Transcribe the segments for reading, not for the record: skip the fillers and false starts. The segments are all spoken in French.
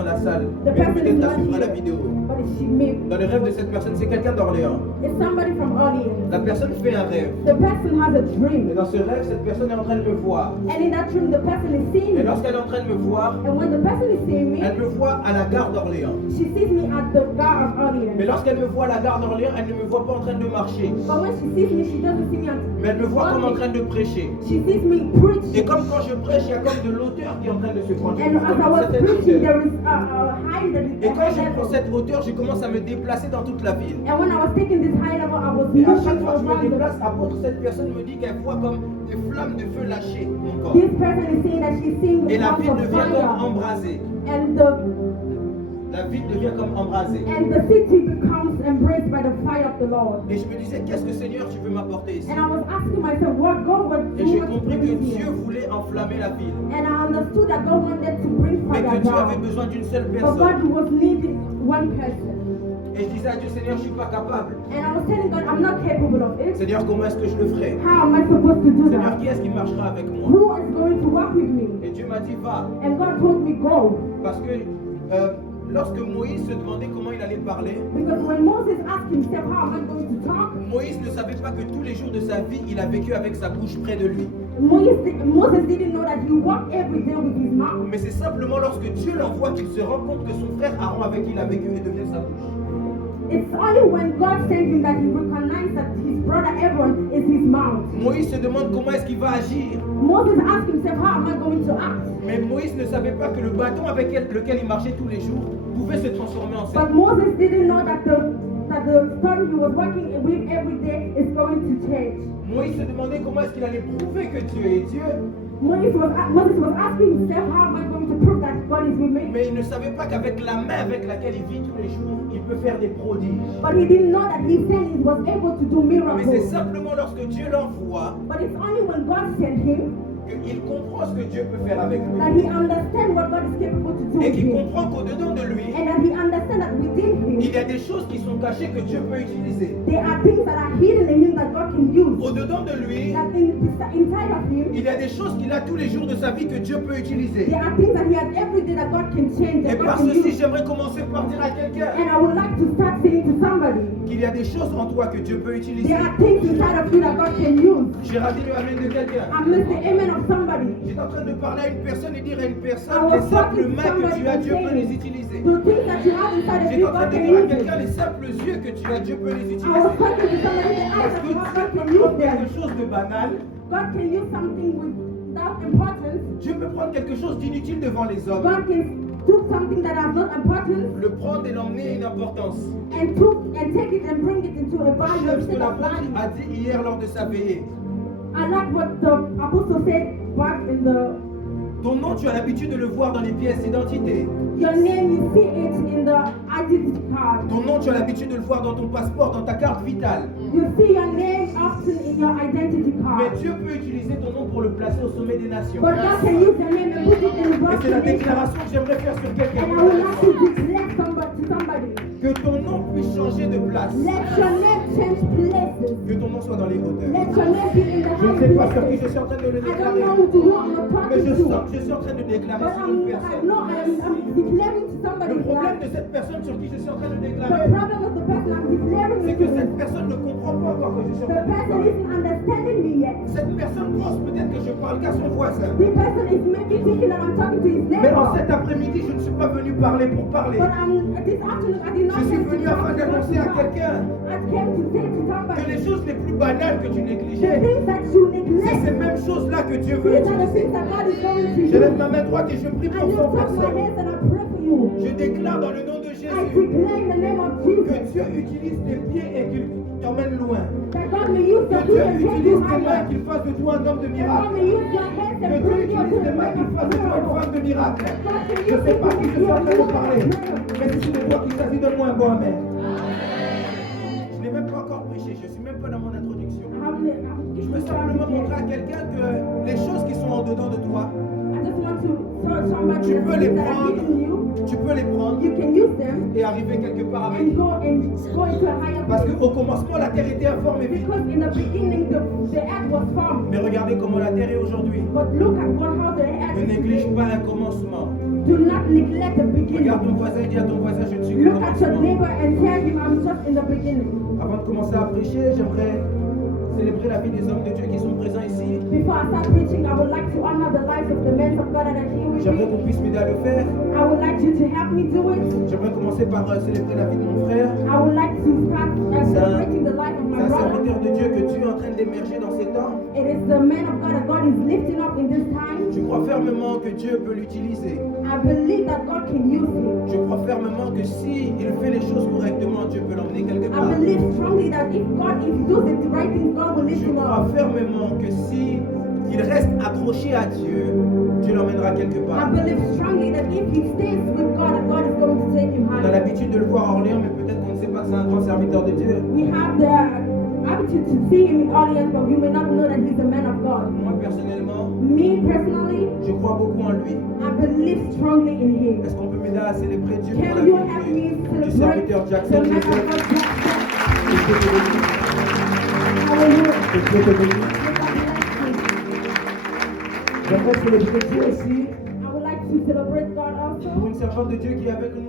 dans la salle, The mais person is peut-être not la suivra la here, vidéo. but she may. Dans le rêve de cette personne, c'est quelqu'un d'Orléans. It's somebody from Orleans. La personne fait un rêve. The person has a Et dream, dans ce rêve, cette personne est en train de me voir. and in that dream, the person is seeing Et me. lorsqu'elle est en train de me voir, And when the person is seeing me, elle me voit à la gare d'Orléans. she sees me at the gare of Orleans. Mais lorsqu'elle me voit à la gare d'Orléans, elle ne me voit pas en train de marcher. But when she sees me, she doesn't see me at. Mais elle me voit comme en train de prêcher. She sees me Et preaching. comme quand je prêche, il y a comme de l'auteur qui est en train de se prendre. And as I was preaching, there is a high that is Et a quand high je prends level. cette hauteur, je commence à me déplacer dans toute la ville. And when I was taking this high level, I was Et à moving chaque fois que je me around déplace, the. apôtre, cette personne me dit qu'elle voit comme des flammes de feu lâchées mon corps. This person is saying that she's seeing Et the la flames ville of devient comme fire, embrasée. and La ville devient comme embrasée. the city becomes embraced by the fire of the Lord. Et je me disais, qu'est-ce que Seigneur, tu veux m'apporter ici? And I was asking myself, what God was Et j'ai doing compris que here. Dieu voulait enflammer la ville. And I understood that God wanted to bring Mais fire que Dieu avait down. besoin d'une seule But personne. God was needing one person. Et je disais à Dieu, Seigneur, je ne suis pas capable. And I was telling God, I'm not capable of it. Seigneur, comment est-ce que je le ferai? How am I supposed to do Seigneur, that? qui est-ce qui marchera avec moi? Who is going to work with me? Et Dieu m'a dit, va. And God told me, go. Parce que lorsque Moïse se demandait comment il allait parler, Because when Moses asked himself, how am I going to talk? Moïse ne savait pas que tous les jours de sa vie, il a vécu avec sa bouche près de lui. Moses didn't know that he walked every day with his mouth. Mais c'est simplement lorsque Dieu l'envoie qu'il se rend compte que son frère Aaron avec qui il a vécu et devient sa bouche. It's only when God sent him that he recognized that his brother Aaron is his mouth. Moïse se demande comment est-ce qu'il va agir. Moses asked himself, how am I going to act? Mais Moïse ne savait pas que le bâton avec lequel il marchait tous les jours pouvait se transformer en But serpent. Moses didn't know that the stone he was working with every day is going to change. Moïse se demandait comment est-ce qu'il allait prouver que Dieu est Dieu. Moses was asking himself, how am I going to prove that God is with me? Mais il ne savait pas qu'avec la main avec laquelle il vit tous les jours, il peut faire des prodiges. But he didn't know that his hand was able to do Mais c'est miracles. simplement lorsque Dieu l'envoie But it's only when God sent him qu'il comprend ce que Dieu peut faire avec lui. that he understands what God is capable to do Et with qu'il him. comprend qu'au-dedans de lui, And that he understands that within il him, y a des choses qui sont cachées que Dieu peut utiliser. there are things that are hidden in him that God can use. Au-dedans de lui, That inside of him, il y a des choses qu'il a tous les jours de sa vie que Dieu peut utiliser. there are things that he has every day that God can change, Et that par God can ceci, use. j'aimerais commencer par dire à quelqu'un And I would like to start saying to somebody, qu'il y a des choses en toi que Dieu peut utiliser. there are things inside of you that God can use. J'ai raté le amen de quelqu'un. I must say amen of somebody. J'étais en train de parler à une personne et dire à une personne, I was les simples talking to mains que somebody tu as, and Dieu peut les saying, utiliser. the things that you have inside of J'étais you, en train God de can dire à use quelqu'un, it. les simples yeux que tu as, Dieu peut les I was utiliser. talking to somebody and Parce asked que God Dieu can peut use prendre them. quelque chose de banal, God can use something without importance. Dieu peut prendre quelque chose d'inutile devant les hommes, God can do something that has not importance le prendre et l'emmener à une importance. and take it and bring it into a value J'aime ce que instead of l'apôtre value. a dit hier lors de sa veillée. I like what the apostle said back in the Ton nom, tu as l'habitude de le voir dans les pièces d'identité. your name, you see it in the identity card. Ton nom, tu as l'habitude de le voir dans ton passeport, dans ta carte vitale. You see your name often in your identity Mais card. Dieu peut utiliser ton nom pour le placer au sommet des nations. But God can use your name and put it in the Et box c'est la of nations. déclaration que j'aimerais faire sur quelqu'un. And I would like to declare to somebody, Que ton nom puisse changer de place. let your name change places. Que ton nom soit dans les hauteurs. Let your name be in the Je ne sais pas sur qui high je places. suis en train de le I don't déclarer. know to who I'm Mais je talking sens to. que je suis en train de déclarer But sur une I personne. know I'm declaring to somebody Le problème that de cette personne sur qui je suis en train de the déclarer, problem of the person I'm declaring c'est it que to, cette personne ne comprend pas encore que je suis en the train de person déclarer. isn't understanding me yet. Cette personne pense peut-être que je parle qu'à son voisin. The person is maybe thinking that I'm talking to his Mais en neighbor. cet après-midi, je ne suis pas venu parler pour parler. But this afternoon I did not Je suis come to venu talk afin to d'annoncer à quelqu'un I came to say to que somebody les choses les plus banales que tu the négligeais, things that you c'est neglect. ces mêmes choses-là que Dieu veut These are the utiliser. things that God is going to Je lève use. ma main droite et je prie I pour lift 100 up my personnes. hands and I pray for you. Je déclare dans le nom de I Jésus declare in the name of Jesus que Dieu utilise tes pieds et qu'il t'emmène loin. that God may use Que your Dieu feet and take utilise you tes mains et higher. qu'il fasse de toi un homme de That God miracle. may use your hands Que and Dieu bring you utilise to tes the mains et point qu'il of fasse de toi une miracle. femme de miracle. God can Je use ne sais pas qui je suis en train de parler, you. mais si c'est de toi qui s'agit, donne-moi un bon amen. Je n'ai même pas encore prêché, je ne suis même pas dans mon introduction. Je veux simplement montrer à quelqu'un que les choses qui sont en dedans de toi, I just want to tell somebody tu the peux les things that are prendre, hidden you. tu peux les prendre You can use them et arriver quelque part avec. and go into a higher Parce place. qu'au commencement, la terre était informe et vide. Because in the beginning the earth was formed. Mais regardez comment la terre est aujourd'hui. But look at how the earth Ne is néglige today. pas un commencement. Do not neglect the beginning. Regarde ton voisin, dis à ton voisin, je ne suis que Look au at your commencement. neighbor and tell him I'm just in the beginning. Avant de commencer à prêcher, j'aimerais célébrer la vie des hommes de Dieu qui sont présents ici. Before I start preaching, I would like to honor the lives of the men of God that are here with J'aimerais me. qu'on puisse m'aider à le faire. I would like you to help me do it. J'aimerais commencer par célébrer la vie de mon frère. I would like to start celebrating the life of C'est my un brother. serviteur de Dieu que Dieu est en train d'émerger dans ces temps. It is the man of God that God is lifting up in this time. Je crois fermement que Dieu peut l'utiliser. I believe that God can use him. Je crois fermement que si il fait les choses correctement, Dieu peut l'emmener quelque I part. believe strongly that if he does the right thing, God will lift Je him crois up. fermement que si il reste accroché à Dieu, Dieu l'emmènera quelque I part. believe strongly that if he stays with God, that God is going to take him On a higher. l'habitude de le voir à Orléans, mais peut-être qu'on ne sait pas que c'est un grand serviteur de Dieu. We have the attitude to see him in audience, but you may not know that he's a man of God. Moi, personnellement, Me personally, je crois beaucoup en lui. I believe strongly in him. Est-ce qu'on peut m'aider à célébrer Dieu pour la Can you vie help du me serviteur celebrate the Jackson man of Joseph? God, Jackson? Que Dieu te bénisse. Hallelujah. Que Dieu te bénisse. May God bless you. J'aimerais célébrer Dieu aussi I would like to celebrate God also pour une servante de Dieu qui est avec nous.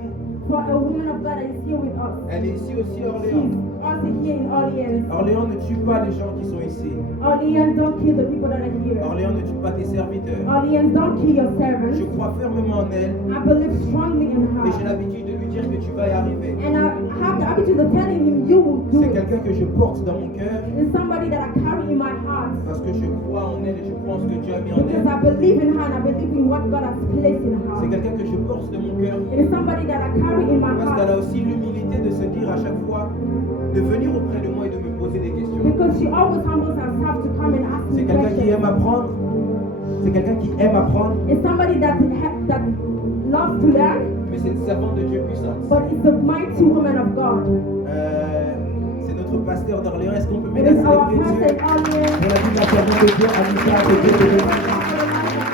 for a woman of God that is here with us. Elle est ici aussi à She's Orléans. also here in Orleans. Orléans ne tue pas les gens qui sont ici. Orleans, don't kill the people that are here. Orléans ne tue pas tes serviteurs. Orleans, don't kill your Je servants. crois fermement en elle I believe strongly in et j'ai her. l'habitude de lui dire que tu vas y arriver. And I have the attitude of telling him you will do C'est it. quelqu'un que je porte dans mon cœur It's somebody that I carry in my heart. parce que je crois en elle et je crois en ce que Dieu a mis en Because elle. I believe in her and I believe in what God has placed in C'est her. quelqu'un que je porte de mon cœur It is somebody that I carry in my parce qu'elle a heart. aussi l'humilité de se dire à chaque fois, de venir auprès de moi et de me poser des questions. Because she always humbles herself to come and ask C'est me quelqu'un qui aime questions. apprendre. C'est quelqu'un qui aime apprendre, It's somebody that loves to learn, mais c'est une servante de Dieu puissante. but it's a mighty woman of God. C'est notre pasteur d'Orléans. Est-ce qu'on peut It m'aider is à our célébrer Dieu pastor in Orleans. pour la vie de la servante de Dieu, Anita, que Dieu te bénisse.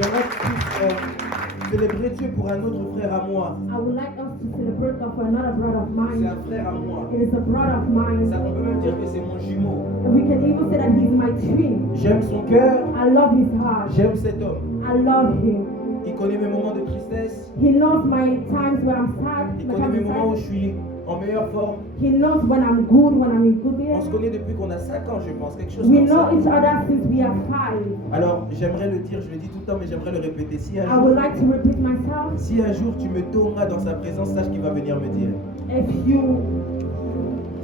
J'aimerais que tu puisses célébrer Dieu pour un autre frère à moi. I would like us to celebrate God for another brother of C'est mine. un frère à moi. It is a brother of mine. Ça, on peut même dire que c'est mon jumeau. And we can even say that he's my twin. J'aime son cœur, I love his heart. j'aime cet homme. I love him. Il connaît mes moments de tristesse, He knows my times where I'm sad. il my connaît mes times of moments où sad. je suis en meilleure forme. He knows when I'm good, when I'm in good On years. se connaît depuis qu'on a 5 ans, je pense, quelque chose We comme know ça. each other since we are 5. Alors, j'aimerais le dire, je le dis tout le temps, mais j'aimerais le répéter. I would like to repeat myself. Si un jour tu me tourneras dans sa présence, sache qu'il va venir me dire.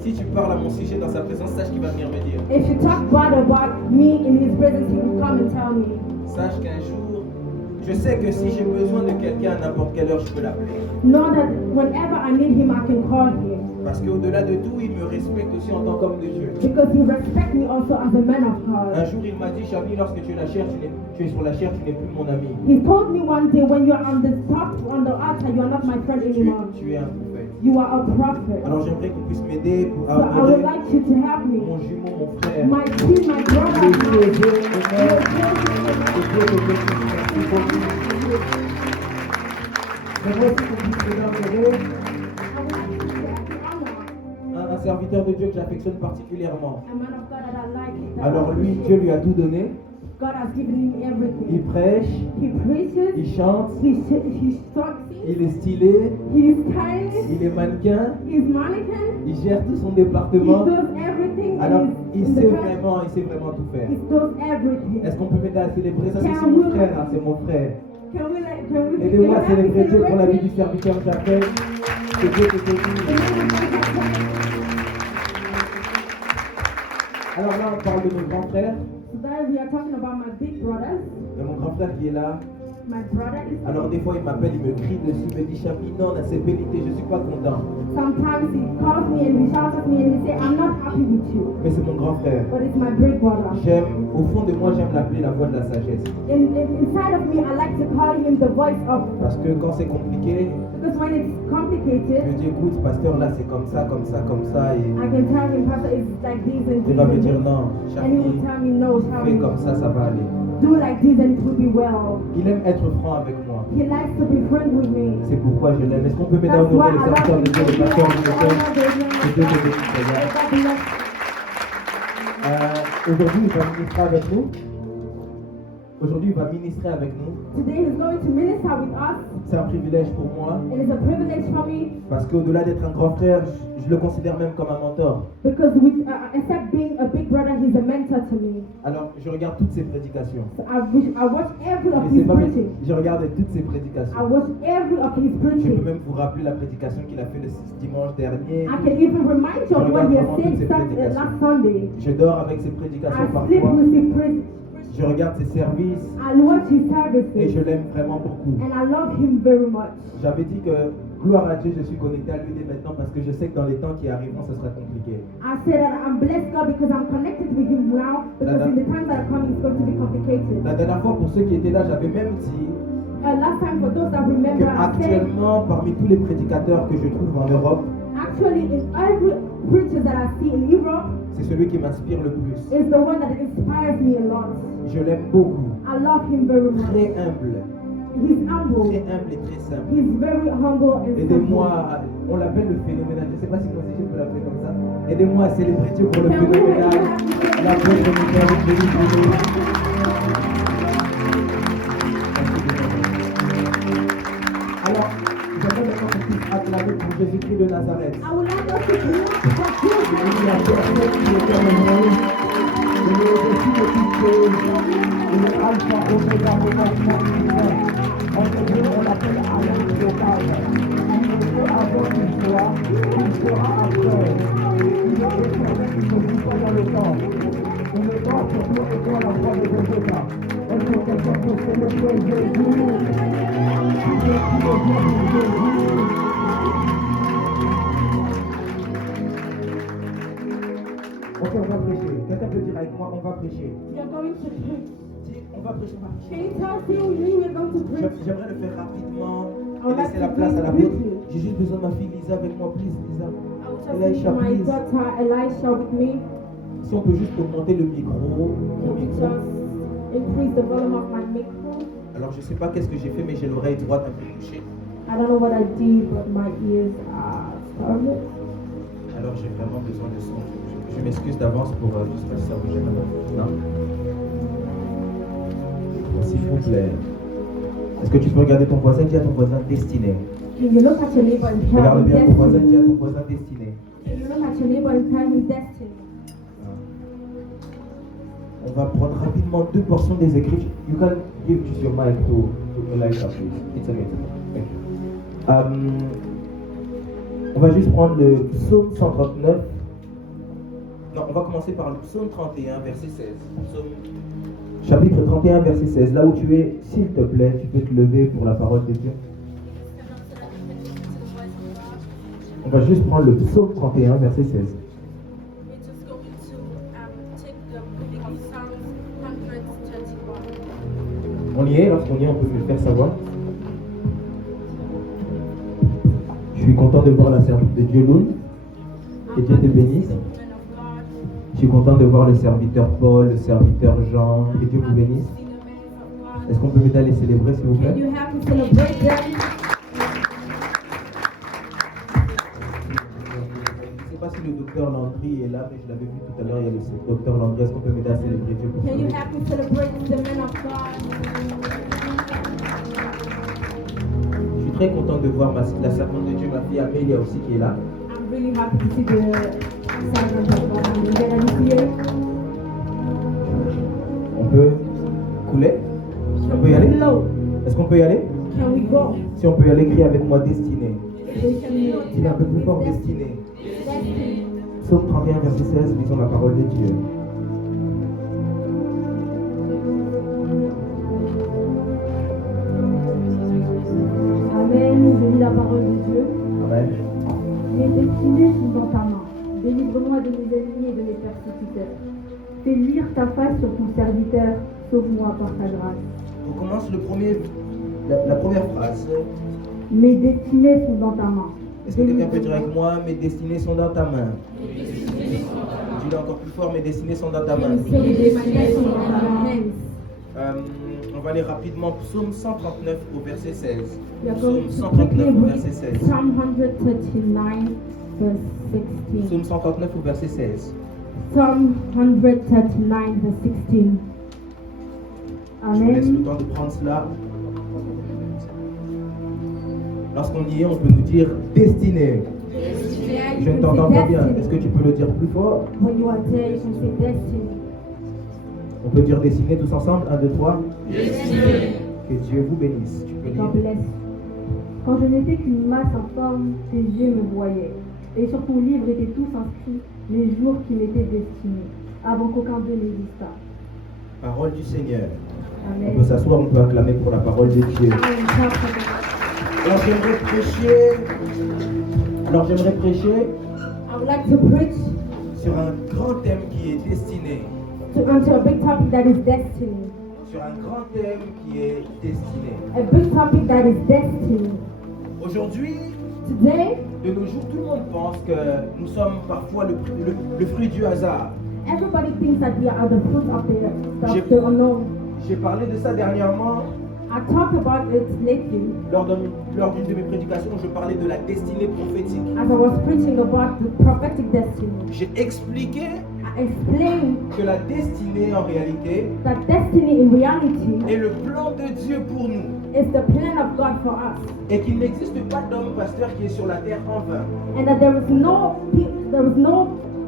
Si tu parles à mon sujet dans sa présence, sache qu'il va venir me dire. If you talk bad about me in his presence, he will come and tell me. Sache qu'un jour, je sais que si j'ai besoin de quelqu'un à n'importe quelle heure, je peux l'appeler. Know that whenever I need him, I can call him. Parce qu'au-delà de tout, il me respecte aussi en tant qu'homme de Dieu. Because he respects me also as a man of Un God. jour, il m'a dit, Chami, lorsque tu es la chair, tu es sur la chair, tu n'es plus mon ami. He told me one day, when you are on the top, on the altar, you are not my friend anymore. Tu es un prophète. You are a prophet. Alors j'aimerais qu'on puisse m'aider pour So I would honorer like you to help me. mon jumeau, mon frère. My twin, my brother, Les my yeux honnêtes, que Dieu te Your bénisse. Merci beaucoup. J'aimerais aussi qu'on puisse m'aider à honorer un serviteur de Dieu que j'affectionne particulièrement. A man of God that I like. that Alors I lui, appreciate. Dieu lui a tout donné. God has given him Il everything. prêche, He preaches. il chante, He talks. il est stylé, He's stylish. il est mannequin, He's mannequin. il gère tout son He département. does everything. Alors in il the sait church. vraiment tout faire. He does everything. Est-ce qu'on peut m'aider à célébrer ça? C'est Can mon we- frère, hein, c'est mon frère. Can we Aidez-moi à can we célébrer Dieu pour la vie du celebrate serviteur Jacques. Que Dieu te bénisse. Alors là, on parle de nos grands frères. Today we are talking about my big brothers. De mon grand frère qui est là. My brother is Alors des fois, il m'appelle, il me crie dessus, il me dit Chami, non, la CPLité, je suis pas content. Sometimes he calls me and he shouts at me and he says, I'm not happy with you. Mais c'est mon grand frère. But it's my big brother. J'aime, au fond de moi, j'aime l'appeler la voix de la sagesse. Inside of me, I like to call him the voice of. Parce que quand c'est compliqué, Because when it's je complicated, dis écoute, pasteur, là c'est comme ça, et I can tell him, Pastor, it's like this and il this va me and dire this. non, And he will Chami, tell me, no, fais Shami, comme ça va aller. do like this and it will be well. Il aime être franc avec moi. He likes to be friends with me. C'est pourquoi je l'aime. Est-ce qu'on peut m'aider à That's why honorer I les serviteurs de Dieu, les pasteurs du love Seigneur? Que Dieu te you. bénisse, Seigneur. Aujourd'hui, il va ministrer avec nous. Aujourd'hui, il va ministrer avec nous. Today he's going to minister with us. C'est un privilège pour moi It is a privilege for me parce qu'au-delà d'être un grand frère, je le considère même comme un mentor. because except being a big brother, he's a mentor to me. Alors, je regarde toutes ses prédications. So I watch every of Mais c'est his pas preaching. je regarde toutes ses prédications. I watch every of his Je peux preaching. même vous rappeler la prédication qu'il a fait le dimanche dernier. I can even remind you of what he has said last Sunday. Je dors avec ses I prédications sleep parfois. with his preaching. Je regarde ses services I watch his et services. je l'aime vraiment beaucoup. And I love him very much. J'avais dit que, gloire à Dieu, je suis connecté à lui dès maintenant parce que je sais que dans les temps qui arriveront, ce sera compliqué. I say that I'm blessed God because I'm connected with him now because in the times that are coming it's going to be complicated. La dernière fois, pour ceux qui étaient là, j'avais même dit Last time for those that remember, I said qu'actuellement, parmi tous les prédicateurs que je trouve en Europe, actually in every preacher that I see in Europe c'est celui qui m'inspire le plus. is the one that inspires me a lot. Je l'aime beaucoup. I love him very much. Très humble. He's humble. Très humble et très simple. He's very humble and simple. Aidez-moi, on l'appelle le phénoménal. Je ne sais pas si moi aussi je peux l'appeler comme ça. Aidez-moi à célébrer Dieu pour le phénoménal. La paix de mon cœur est bénie. Alors, j'aimerais maintenant qu'on puisse acclamer pour Jésus-Christ de Nazareth. I would like us to clap for Jesus. Il a personne qui est éternel. Il est au-dessus de toutes choses. Il est alpha, oméga, commencement, fin. En hébreu, on l'appelle Alan Local. Il était avant qu'il soit, il sera après. Il est éternel, il ne vit pas dans le temps. Il est mort pour nous et toi la voix de Golgotha. Est-ce que quelqu'un peut célébrer Jésus? Il est qui est bien pour Jésus. Ok, on va prêcher. Quelqu'un peut dire avec moi, on va prêcher. We are going to preach. Dis, on va prêcher. Can you tell me we're going to preach? J'aimerais le faire rapidement I would et like laisser la to place à preach l'apôtre. quickly. J'ai juste besoin de ma fille Lisa avec moi, please, Lisa. I will just Elisha, take my please. daughter Elisha with me. Si on peut juste augmenter le micro. Can we just increase the volume of my micro? Alors je sais pas qu'est-ce que j'ai fait, mais j'ai l'oreille droite un peu touchée. I don't know what I did, but my ears are started. Alors j'ai vraiment besoin de son. Je m'excuse d'avance pour je sais pas si ça vous gêne. Non. S'il vous plaît. Est-ce que tu peux regarder ton voisin? Dis à ton voisin destiné. Can you look at your neighbor and tell Regarde him bien ton voisin, dis à destiny? ton voisin destiné. Can you look at your neighbor and tell him destiny? On va prendre rapidement 2 portions des Écritures. You can give just your mic to Elisha, please. It's amazing. Thank you. On va juste prendre le psaume 139. Non, on va commencer par le psaume 31, verset 16. Psaume, chapitre 31, verset 16. Là où tu es, s'il te plaît, tu peux te lever pour la parole de Dieu. On va juste prendre le psaume 31, verset 16. We're just going to take the reading of Psalms 131. On y est, lorsqu'on y est, on peut me le faire savoir. Je suis content de voir la servante de Dieu Loun. Que Dieu te bénisse. Je suis content de voir le serviteur Paul, le serviteur Jean. Que Dieu vous bénisse. Est-ce qu'on peut m'aider à les célébrer, s'il vous Can plaît? you help me celebrate them? Je ne sais pas si le docteur Landry est là, mais je l'avais vu tout à l'heure. Il y a le docteur Landry. Est-ce qu'on peut m'aider à célébrer Dieu pour Can you sauver? help me celebrate the men of God? Je suis très content de voir la servante de Dieu, ma fille Amélia aussi, qui est là. I'm really happy to see the servant of God. I'm going to here. On peut couler? On peut y aller? Hello. Est-ce qu'on peut y aller? Can we go? Si on peut y aller, crie avec moi destiné. Destiny. Dis un peu plus fort, destiné. Destiny. Psaume 31, verset 16, lisons la parole de Dieu. Amen. Je lis la parole de Dieu. Amen. Mes destinées sont dans ta main. Délivre-moi de mes ennemis et de mes persécuteurs. Fais luire ta face sur ton serviteur. Sauve-moi par ta grâce. On commence la première phrase. Mes destinées sont dans ta main. Est-ce que quelqu'un peut dire avec moi, mes destinées sont dans ta main? Dis-le encore plus fort, mes destinées sont dans ta main. Mes destinées sont dans ta main. On va aller rapidement, psaume 139 au verset 16. We are Psaume going to 139 quickly au read verset 16. Psalm 139, verse 16. Psaume 139 au verset 16. Psalm 139, verse 16. Je vous laisse le Amen. temps de prendre cela. Lorsqu'on y est, on peut nous dire destinée. There Je you ne can t'entends say pas bien. Est-ce destiny. que tu peux le dire plus fort? When you are there, you can say destiny. On peut dire destinée tous ensemble. 1, 2, 3. Que Dieu vous bénisse. Tu peux God lire. bless. Quand je n'étais qu'une masse informe, tes yeux me voyaient. Et sur ton livre étaient tous inscrits les jours qui m'étaient destinés, avant qu'aucun d'eux n'existât. Parole du Seigneur. On Amen. peut s'asseoir, on peut acclamer pour la parole de Dieu. Amen. Alors j'aimerais prêcher. I would like to preach Sur un grand thème qui est destiné. onto a big topic that is destiny. Sur un grand thème qui est destiné. A big topic that is destiny. Aujourd'hui, Today, de nos jours, tout le monde pense que nous sommes parfois le fruit du hasard. everybody thinks that we are the fruit of J'ai- the unknown. J'ai parlé de ça dernièrement I talked about it lately lors d'une de mes prédications où je parlais de la destinée prophétique. as I was preaching about the prophetic destiny. J'ai expliqué I explained que la destinée en réalité that destiny in reality est le plan de Dieu pour nous is the plan of God for us, et qu'il n'existe pas d'homme pasteur qui est sur la terre en vain. and that there is no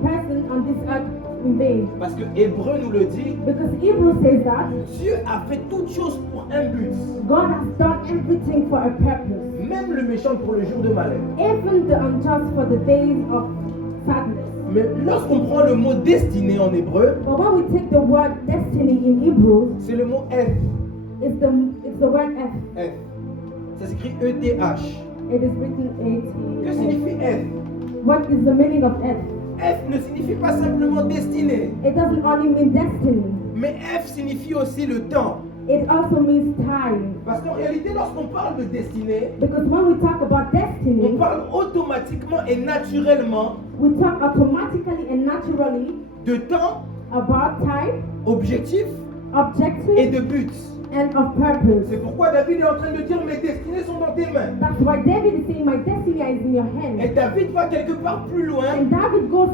person on this earth in vain. Parce que Hébreu nous le dit, Because Hebrew says that Dieu a fait toutes choses pour un but, God has done everything for a purpose, même le méchant pour le jour de malheur. even the unjust for the days of sadness. Mais lorsqu'on prend le mot destinée en hébreu, But when we take the word destiny in Hebrew, c'est le mot F. it's the word F. F. Ça s'écrit E-T-H. It is written Que A-T. signifie F? What is the meaning of F? F ne signifie pas simplement destinée, It doesn't only mean destiny. mais F signifie aussi le temps. It also means time. Parce qu'en réalité, lorsqu'on parle de destinée, Because when we talk about on destiny, parle automatiquement et naturellement we talk automatically and naturally de temps, about time, objectif et objective, de but. and of purpose. C'est pourquoi David est en train de dire mes destinées sont dans tes mains. That's why David is saying, my destiny is in your Et hands. David va quelque part plus loin. And David goes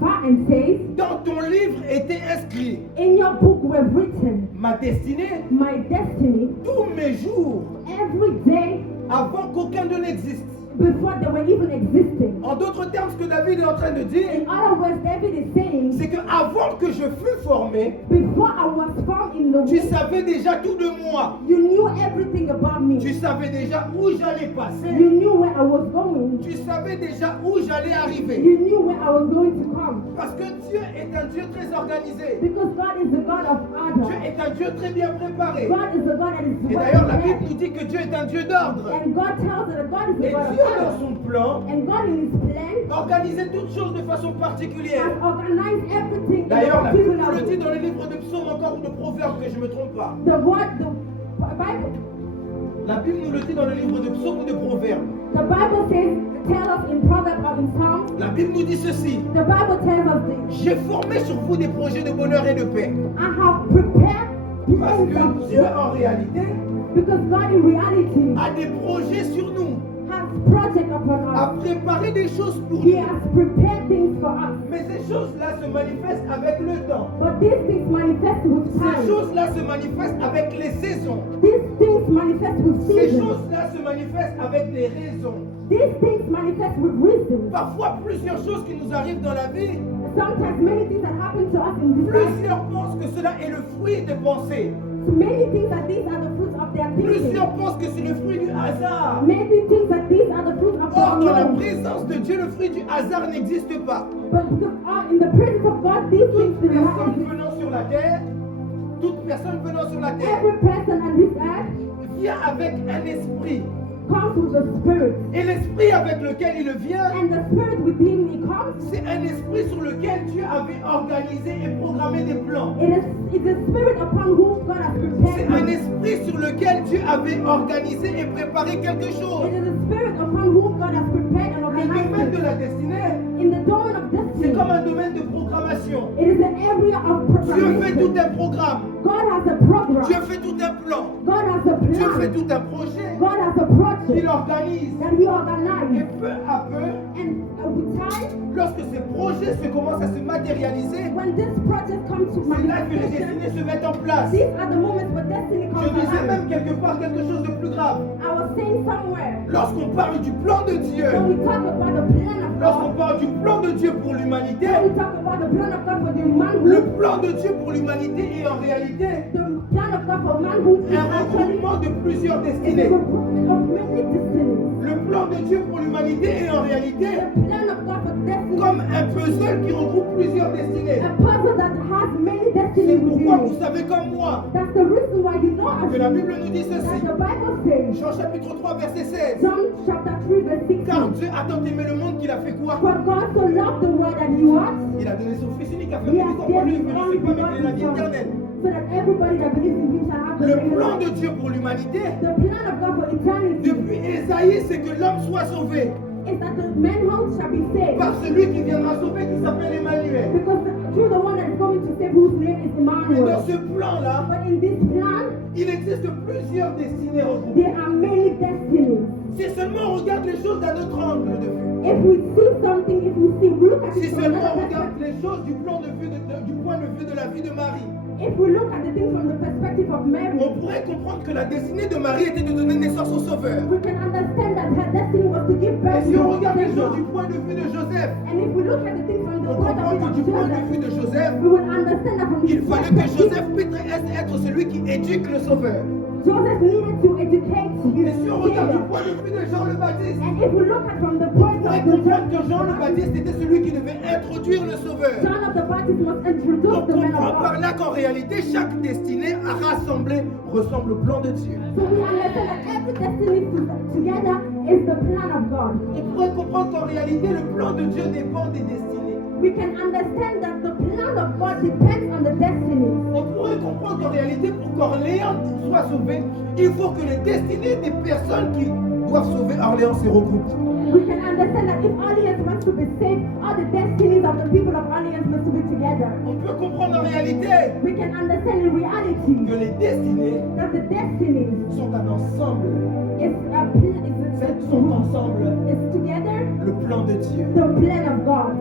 far and says, Dans ton livre était inscrit in your book were written, ma destinée my destiny, tous mes jours every day avant qu'aucun d'eux n'existe. before they were even existing. En d'autres termes, ce que David est en train de dire, In other words, David is saying, c'est que avant que je fus formé, before I was formed in the tu womb, savais déjà tout de moi. you knew everything about me. Tu savais déjà où j'allais passer. You knew where I was going. Tu savais déjà où j'allais arriver. You knew where I was going to come. Parce que Dieu est un Dieu très organisé. Because God is the God of Dieu order. est un Dieu très bien préparé. God is the God that is Et well d'ailleurs, la Bible prepared. nous dit que Dieu est un Dieu d'ordre. And God tells us that God is the Et God of Dieu, dans order. son plan, And God in His plan organisait toutes choses de façon particulière. has organized everything in D'ailleurs, a la Bible particular nous le dit way. dans les livres de psaumes encore ou de proverbes, que je ne me trompe pas. The Bible, La Bible nous le dit dans le livre de psaumes ou de proverbes. the Bible tell us in Proverbs or in Psalms. La Bible nous dit ceci. The Bible tells us this. J'ai formé sur vous des projets de bonheur et de paix. I have prepared Parce plans que of Dieu, en réalité, because God in reality a des projets sur nous. has project upon A us. préparé des choses pour He nous. has prepared things for us. Mais ces choses-là se manifestent avec le temps. But these things manifest with Ces time. choses-là se manifestent avec les saisons. These things manifest with Ces seasons. choses-là se manifestent avec les raisons. These things manifest with reasons. Parfois, plusieurs choses qui nous arrivent dans la vie, Sometimes many things that happen to us in this life, plusieurs pensent que cela est le fruit des pensées. so many things that these are the fruits of their thinking. Plusieurs pensent que c'est le fruit du hasard. Many things that these are the fruits of Or, dans la their présence de Dieu, le fruit du hasard n'existe pas. But because in the presence of God, these things Toute do not personne exist. venant sur la terre, toute personne venant sur la terre Every person on this earth vient avec un esprit. comes with the Spirit. Et l'esprit avec lequel il vient, And the Spirit within me comes. c'est un esprit sur lequel Dieu avait organisé et programmé des plans. It's the Spirit upon whom God has C'est prepared un me. esprit sur lequel Dieu avait organisé et préparé quelque chose. It is the Spirit upon whom God has prepared and Le domaine organized de me. la destinée, In the domain of c'est destiny, comme un domaine de programmation. it is an area of Dieu fait tout preparation. un programme. God has a program. Dieu fait tout un plan. God has a Dieu fait plan. tout un projet God has a qu'il project organise. that He Et organized. peu à peu, And with time, lorsque ces projets commencent à se matérialiser, when this project comes to c'est là que les manifestation, destinées se mettent en place. these are the moments where destiny Je comes disais alive. même quelque part quelque chose de plus grave. I was saying somewhere, Lorsqu'on parle du plan de Dieu, when we talk about the plan of lorsqu'on God, parle du plan de Dieu pour l'humanité, when we talk about the plan of God for the le manhood, plan de Dieu pour l'humanité est en réalité the plan of God for manhood is un actually regroupement de plusieurs a destinées. regroupment of many destinies. Le plan de Dieu pour l'humanité est en réalité The plan of God for destiny comme un puzzle qui regroupe plusieurs destinées. a puzzle that has many C'est destinies pourquoi within vous it. savez comme moi That's the reason why you know que la as Bible nous dit that ceci. the Bible says, Jean chapitre 3 verset 16. John chapter 3 verse Car 16, Dieu a tant aimé le monde qu'il a fait quoi? for God so loved the world that He was, Il a donné son fils unique afin He que has nous given lui His ne only pas mettre la begotten vie Son, éternelle. so that everybody that believes in Him shall have the Le eternal plan life. de Dieu pour l'humanité, The plan of God for eternity depuis Ésaïe, c'est que l'homme soit sauvé is that the manhood shall be saved, par celui qui viendra sauver, qui s'appelle Emmanuel. because through the one that is going to save, whose name is Mais dans Emmanuel. ce plan-là, But in this plan, il existe plusieurs destinées regroupées. there are many destinies. Si seulement on regarde les choses d'un autre angle de vue, If we see something, if we look at si it from seulement another on regarde perspective, les choses du point de vue de la vie de Marie, if we look at the thing from the perspective of Mary, on pourrait comprendre que la destinée de Marie était de donner naissance au Sauveur. we can understand that her destiny was to give Et birth si to on regarde les Savior. choses du point de vue de Joseph, And if we look at the thing from the on point of comprend view que du of point de Joseph, vue de Joseph, we will understand that from il his fallait que perspective, Joseph puisse être celui qui éduque le Sauveur. Joseph needed to educate Et his si on regarde du Savior. point de vue de Jean le Baptiste, And if we look at from the on point pourrait of the comprendre que Jean le Baptiste était celui qui devait introduire le Sauveur. John of the Baptist must introduce On the man comprend of par God. là qu'en réalité, chaque destinée à rassembler ressemble au plan de Dieu. So we understand that every destiny together is the plan of God. On pourrait comprendre qu'en réalité, le plan de Dieu dépend des destinées. We can understand that the plan of God depends on the destiny. On pourrait comprendre qu'en réalité, pour qu'Orléans soit sauvé, il faut que les destinées des personnes qui doivent sauver Orléans se regroupent. We can understand that if Alliance wants to be saved, all the destinies of the people of Alliance must be together. On peut comprendre en réalité We can understand in reality que les destinées that the destinies sont un ensemble. Sont ensemble is together le plan de Dieu. the plan of God.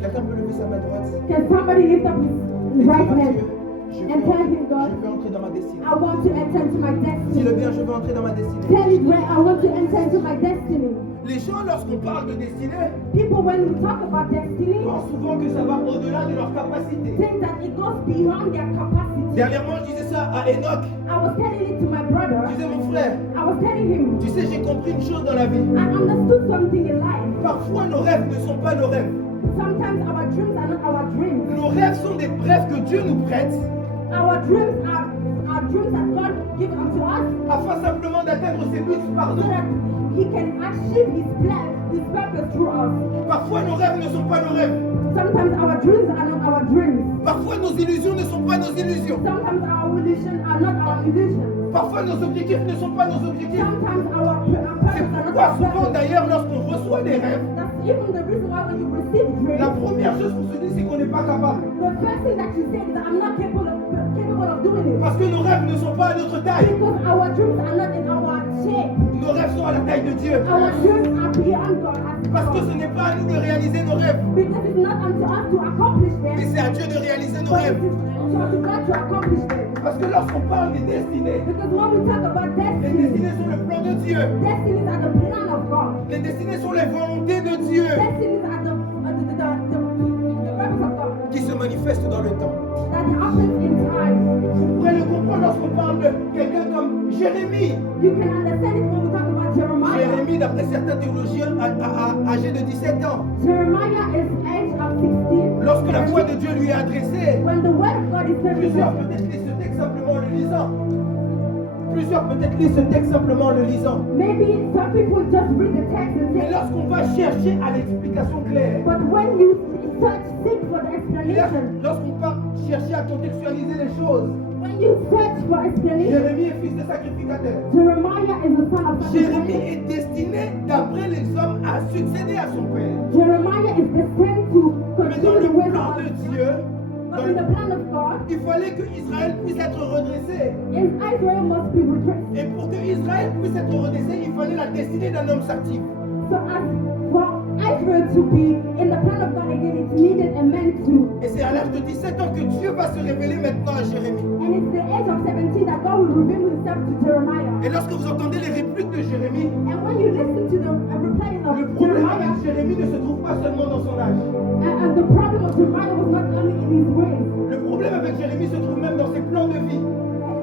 Quelqu'un peut lever sa main droite Can somebody lift up et his dire right à hand Dieu, je and tell him, veux God, entrer dans ma destinée. I want to enter into my destiny. Dis-le bien, je veux entrer dans ma destinée. Tell it where I want to enter into my destiny. Les gens, lorsqu'on parle de destinée, People, when we talk about destiny, pensent souvent que ça va au-delà de leur capacité. think that it goes beyond their capacity. Dernièrement, je disais ça à Enoch. I was telling it to my Je brother. disais, mon frère, I was telling him, tu sais, j'ai compris une chose dans la vie. I understood something in life. Parfois, nos rêves ne sont pas nos rêves. Sometimes our dreams are not our dreams. Nos rêves sont des rêves que Dieu nous prête Our dreams are dreams that God gives unto us afin simplement d'atteindre ses buts par so nous. that He can achieve His plan, His purpose through us. Parfois, nos rêves ne sont pas nos rêves. Sometimes our dreams are not our dreams. Parfois, nos illusions ne sont pas nos illusions. Sometimes our illusions are not our illusions. Parfois, nos objectifs ne sont pas nos objectifs. Sometimes our C'est purpose are not pourquoi our souvent purpose. d'ailleurs, lorsqu'on reçoit des rêves, That's even the reason why when you receive la dreams, première chose qu'on se dit, c'est qu'on n'est pas capable. the first thing that you say is that I'm not capable of doing it. Parce que nos rêves ne sont pas à notre taille. Because our dreams are not in our shape. Nos rêves sont à la taille de Dieu. Our dreams are beyond God. Parce que ce n'est pas à nous de réaliser nos rêves, Because it's not unto us to accomplish mais them, c'est à Dieu de réaliser nos but rêves. it's unto God to accomplish them. Parce que lorsqu'on parle des destinées, Because when we talk about les destiny, destinées sont le plan de Dieu. destinies are the plan of God. Les destinées sont les volontés de Dieu Destinies are the purpose of God qui se manifestent dans le temps. that happens in time. Vous pourrez le comprendre lorsqu'on parle de quelqu'un comme Jérémie. You can understand it when we talk about Jeremiah. Jérémie, d'après certains théologiens, âgé de 17 ans. Jeremiah is age of 16. Lorsque la voix de Dieu lui est adressée, When the word of God is said to plusieurs him, peut-être lisent ce texte simplement en le lisant. Plusieurs peut-être lisent ce texte simplement en le lisant. maybe some people just read the text and Mais say, lorsqu'on va chercher à l'explication claire, but when you seek for the explanation, lorsqu'on va chercher à contextualiser les choses, when you search for explanation, Jérémie est fils de sacrificateur. Jeremiah is the son of Jérémie sacrifice. est destiné, d'après les hommes, à succéder à son père. Jeremiah is destined to Mais dans continue le the way plan de of Dieu, But But in the plan of God, il fallait que Israël puisse être redressé. Israel must be redressed. Et pour que Israël puisse être redressé, il fallait la destinée d'un homme s'active. So as for Israel to be in the plan of God again, it needed a man too. Et c'est à l'âge de 17 ans que Dieu va se révéler maintenant à Jérémie. And it's the age of 17 that God will reveal himself to Jeremiah. Et lorsque vous entendez les répliques de Jérémie, And when you listen to the replies of le problème Jeremiah, avec Jérémie ne se trouve pas seulement dans son âge. and the problem of Jeremiah was not only in his ways. Le problème avec Jérémie se trouve même dans ses plans de vie.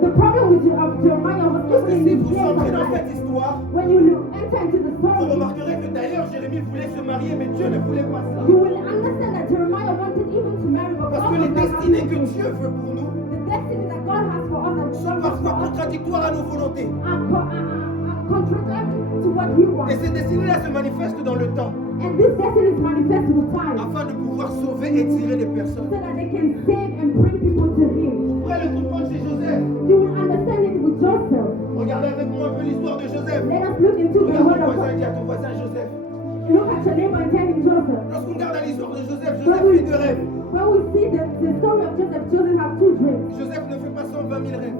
The problem of Jeremiah was Parce que even si in his vous ways entrez of dans life. cette histoire, When you enter into the vous story, remarquerez que d'ailleurs Jérémie voulait se marier, mais Dieu ne voulait pas ça. you will understand that Jeremiah wanted even to marry, but Parce God que les was not destinées happy. que Dieu veut pour nous The destiny that God has for us and sont God has parfois for us contradictoires à nos volontés. are contradictory to what we want. Et ces destinées-là se manifestent dans le temps, And this destiny is manifest with time, afin de pouvoir sauver et tirer des personnes. so that they can save and bring people to Him. Vous pourrez le comprendre chez Joseph. You will understand it with Joseph. Regardez avec moi un peu l'histoire de Joseph. Let us look into the Regarde word ton of voisin et God. dis à ton voisin Joseph. Look at your neighbor and tell him Joseph. Lorsqu'on regarde l'histoire de Joseph, Joseph fait deux rêves. When we see the story of Joseph, Joseph has two dreams. Joseph ne fait pas 120 000 rêves.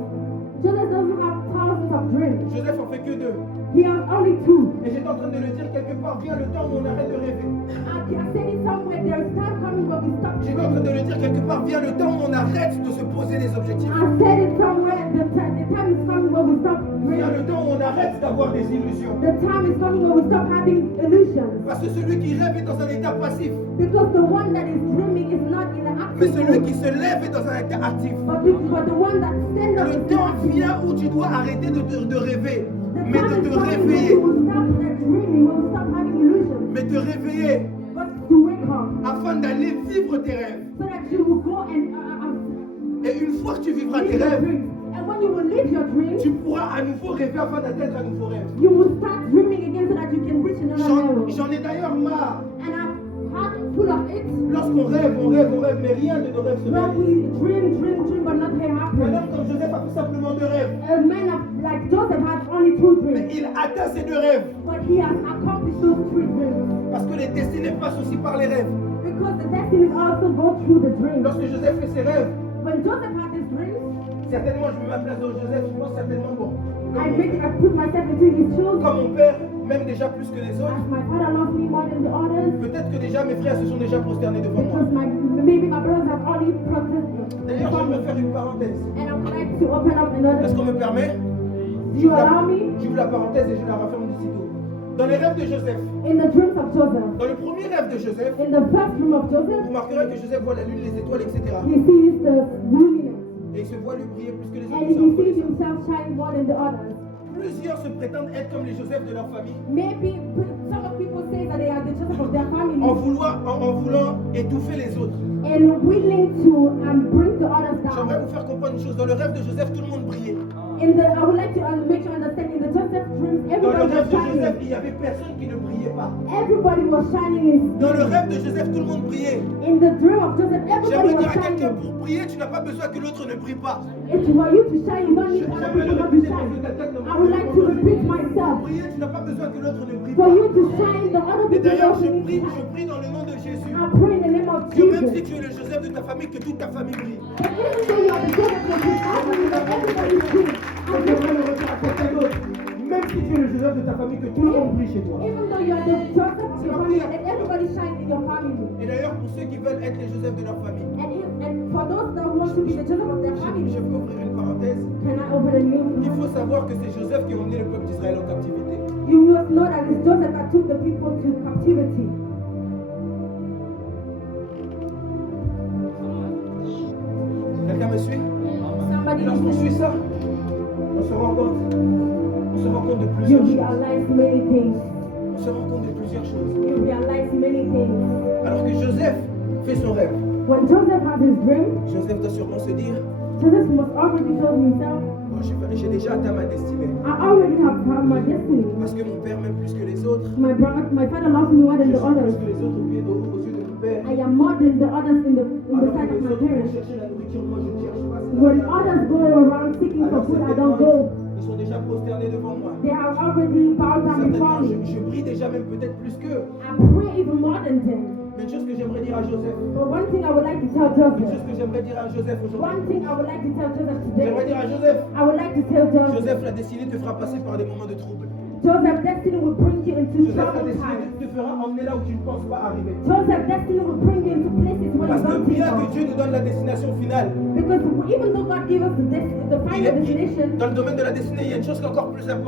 Joseph doesn't have thousands of dreams. Joseph en fait que deux. He has only two. Et j'étais en train de le dire quelque part, vient le temps où on arrête de rêver. I said it somewhere, there is time coming when we stop J'étais en train de le dire quelque part, vient le temps où on arrête de se poser des objectifs. I said it somewhere, the time is coming when we stop Vient dreaming. le temps où on arrête d'avoir des illusions. The time is coming when we stop having illusions. Parce que celui qui rêve est dans un état passif. Because the one that is dreaming is not in an Mais active celui mode. qui se lève est dans un état actif. But the one that stands up Le is temps active. vient où tu dois arrêter de rêver, The mais time de is te coming when réveiller. we will stop that dreaming, when we stop having illusions. Mais te réveiller But to wake up, afin d'aller vivre tes rêves. so that you will go and Et une fois que tu vivras live tes your rêves, dreams. And when you will live your dreams, tu pourras à nouveau rêver afin d'atteindre un nouveau rêve. you will start dreaming again so that you can reach another level. J'en ai d'ailleurs marre. And I'm heart full of it. Lorsqu'on rêve, mais rien de nos rêves se When réalise. we dream, but nothing Un happens. homme comme Joseph a tout simplement deux rêves. A man like Joseph had only two Mais dreams, il atteint ces deux rêves. but he has accomplished those three dreams. Parce que les destinées passent aussi par les rêves. Because the destinies also go through the dreams. Lorsque Joseph fait ses rêves, When Joseph had his dreams, certainement je me mets à la place de Joseph, je pense certainement bon. I put myself into his shoes. Comme mon père, même déjà plus que les autres, As my father loves me more than the others, peut-être que déjà mes frères se sont déjà prosternés devant moi. because maybe my brothers have already protested. D'ailleurs, j'aimerais faire une parenthèse. And I would like to open up Est-ce another. qu'on me permet? You allow me? J'ouvre la parenthèse et je la referme d'ici-tout. Dans les rêves de Joseph, In the dreams of Joseph, dans le premier rêve de Joseph, in the first dream of Joseph, vous remarquerez que Joseph voit la lune, les étoiles, etc. he sees the luminous. Et il se voit lui briller plus que les And autres. he sees himself shine more than the others. Plusieurs se prétendent être comme les Joseph de leur famille, Maybe some of people say that they are the Joseph of their family en voulant étouffer les autres. and willing to bring the others J'aimerais down. vous faire comprendre une chose. Dans le rêve de Joseph, tout le monde brillait. I would like to make you understand in the Joseph dreams, Dans le everybody rêve was de Joseph, shining. il n'y avait personne qui ne brillait pas. Everybody was shining Dans le rêve de Joseph, tout le monde brillait. in the dream of Joseph. Everybody J'aimerais was dire à quelqu'un, shining. pour prier, tu n'as pas besoin que l'autre ne brille pas. It's for you to shine. You don't need other J'aimerais le people to répéter shine. parce que quelqu'un ne I would like to repeat Pour myself. prier, tu n'as pas besoin que l'autre ne brille For pas. you to shine, the other Et people d'ailleurs, don't je need to prie shine. dans le nom de Jésus. I pray in the name of Que même si Jesus. tu es le Joseph de ta famille, que toute ta famille brille. And even though you are the Joseph of your family, that everybody is doing. Je devrais le redire à quelqu'un d'autre. Même si tu es le Joseph de ta famille, que tout le monde brille chez toi. Even though you are the Joseph of your family, let everybody shine in your family. Et d'ailleurs, pour ceux qui veulent être les Joseph de leur famille, And for those that want to be the Joseph of their family, je peux ouvrir une parenthèse. can I open a Il new? faut savoir que c'est Joseph qui a emmené le peuple d'Israël en captivité. You must know that it's Joseph that took the people to captivity. Quelqu'un me suit? Somebody Et lorsqu'on suit listen. ça, on se rend compte de You plusieurs choses. realize many things. On se rend compte de plusieurs choses. You realize many things. Alors que Joseph fait son rêve, When Joseph had his dream, Joseph doit sûrement se dire, Joseph must already told himself, bon, j'ai déjà atteint ma destinée. I already have found my destiny. Parce que mon père m'aime plus que les autres. My father loves me more Je than suis the others. plus que les autres aux yeux de mon père. I am more than the others in the Alors sight que of les my autres vont parents. chercher la nourriture, moi je ne cherche pas. When others go around seeking for Alors food, I certainement, don't go. ils sont déjà prosternés devant moi. They are already bowed down before Certainement, me. je brille déjà même peut-être plus qu'eux. I pray even more than them. Mais une chose que j'aimerais dire à Joseph, But one thing I would like to tell une chose Joseph, que j'aimerais dire à Joseph aujourd'hui, one thing I would like to tell Joseph j'aimerais today, dire à Joseph, I would like to tell Joseph, Joseph, la destinée te fera passer par des moments de trouble. Joseph, destiny will bring you into Joseph, la troubled destinée times. te fera emmener là où tu ne penses pas arriver. Joseph, destiny will bring you into places where Parce you que don't think bien que of. Dieu nous donne la destination finale, Because even though God gave us the final destination, dans le domaine de la destinée, il y a une chose qui est encore plus importante.